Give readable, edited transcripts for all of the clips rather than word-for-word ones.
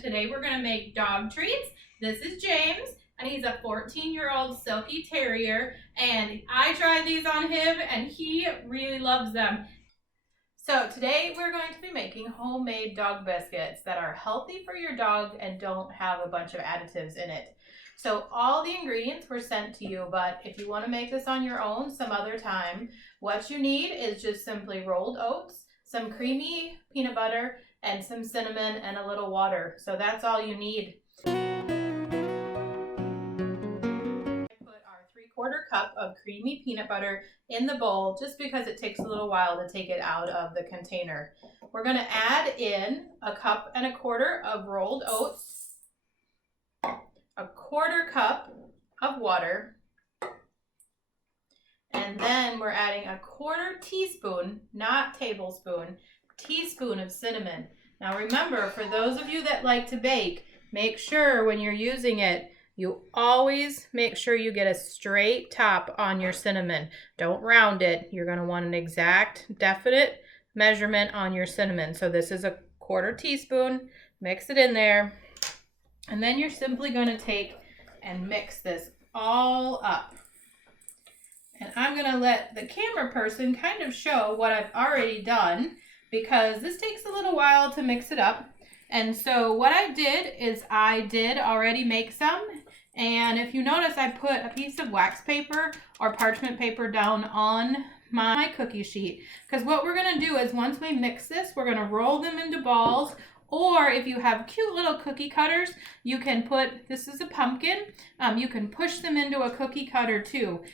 today we're going to make dog treats. This is James, and he's a 14-year-old Silky Terrier, and I tried these on him, and he really loves them. So today we're going to be making homemade dog biscuits that are healthy for your dog and don't have a bunch of additives in it. So all the ingredients were sent to you, but if you want to make this on your own some other time, what you need is just simply rolled oats, some creamy peanut butter, and some cinnamon and a little water. So that's all you need. I put our 3/4 cup of creamy peanut butter in the bowl just because it takes a little while to take it out of the container. We're going to add in 1.25 cups of rolled oats, 1/4 cup of water, and then we're adding 1/4 teaspoon, not tablespoon, teaspoon of cinnamon. Now remember, for those of you that like to bake, make sure when you're using it, you always make sure you get a straight top on your cinnamon. Don't round it. You're going to want an exact, definite measurement on your cinnamon. So this is 1/4 teaspoon. Mix it in there. And then you're simply going to take and mix this all up. And I'm going to let the camera person kind of show what I've already done, because this takes a little while to mix it up. And so what I did is I did already make some. And if you notice, I put a piece of wax paper or parchment paper down on my cookie sheet. Because what we're going to do is once we mix this, we're going to roll them into balls. Or if you have cute little cookie cutters, you can put, this is a pumpkin, you can push them into a cookie cutter too.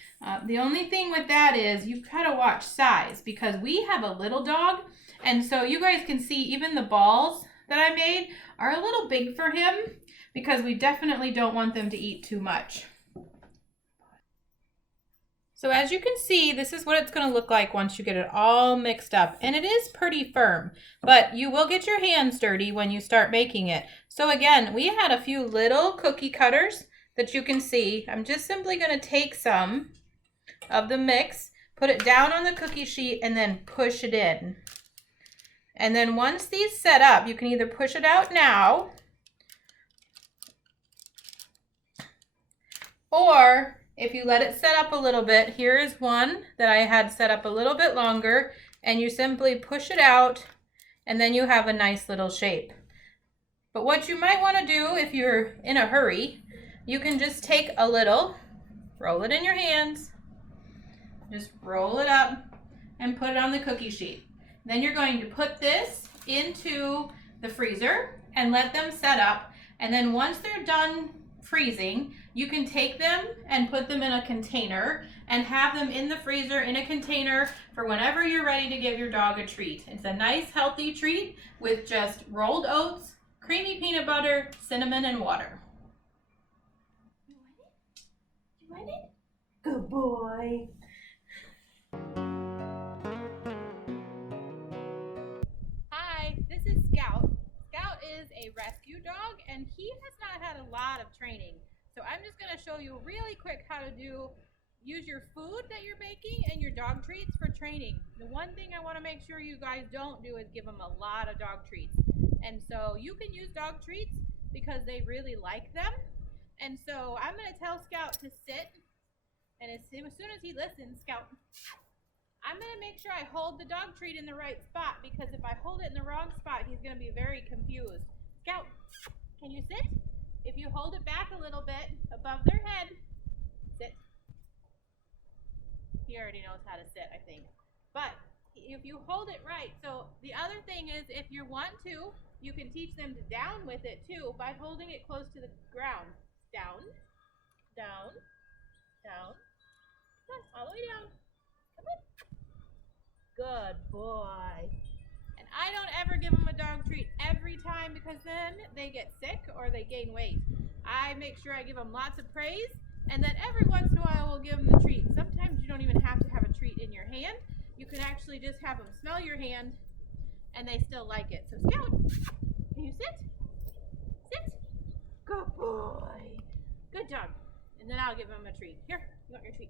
The only thing with that is you've got to watch size, because we have a little dog. And so you guys can see even the balls that I made are a little big for him, because we definitely don't want them to eat too much. So as you can see, this is what it's going to look like once you get it all mixed up. And it is pretty firm, but you will get your hands dirty when you start making it. So again, we had a few little cookie cutters that you can see. I'm just simply going to take some of the mix, put it down on the cookie sheet, and then push it in. And then once these set up, you can either push it out now, or if you let it set up a little bit, here is one that I had set up a little bit longer, and you simply push it out, and then you have a nice little shape. But what you might want to do if you're in a hurry, you can just take a little, roll it in your hands, just roll it up and put it on the cookie sheet. Then you're going to put this into the freezer and let them set up. And then once they're done freezing, you can take them and put them in a container and have them in the freezer in a container for whenever you're ready to give your dog a treat. It's a nice healthy treat with just rolled oats, creamy peanut butter, cinnamon, and water. You want it? Good boy. This is Scout. Scout is a rescue dog, and he has not had a lot of training. So I'm just going to show you really quick how to use your food that you're making and your dog treats for training. The one thing I want to make sure you guys don't do is give them a lot of dog treats. And so you can use dog treats because they really like them. And so I'm going to tell Scout to sit, and as soon as he listens, Scout, I'm going to make sure I hold the dog treat in the right spot, because if I hold it in the wrong spot, he's going to be very confused. Scout, can you sit? If you hold it back a little bit above their head, sit. He already knows how to sit, I think. But if you hold it right, so the other thing is, if you want to, you can teach them to down with it too by holding it close to the ground. Down, down, down, all the way down. Come on. Good boy. And I don't ever give them a dog treat every time, because then they get sick or they gain weight. I make sure I give them lots of praise, and then every once in a while we'll give them the treat. Sometimes you don't even have to have a treat in your hand. You can actually just have them smell your hand, and they still like it. So Scout, can you sit? Sit. Good boy. Good job. And then I'll give them a treat. Here, you want your treat.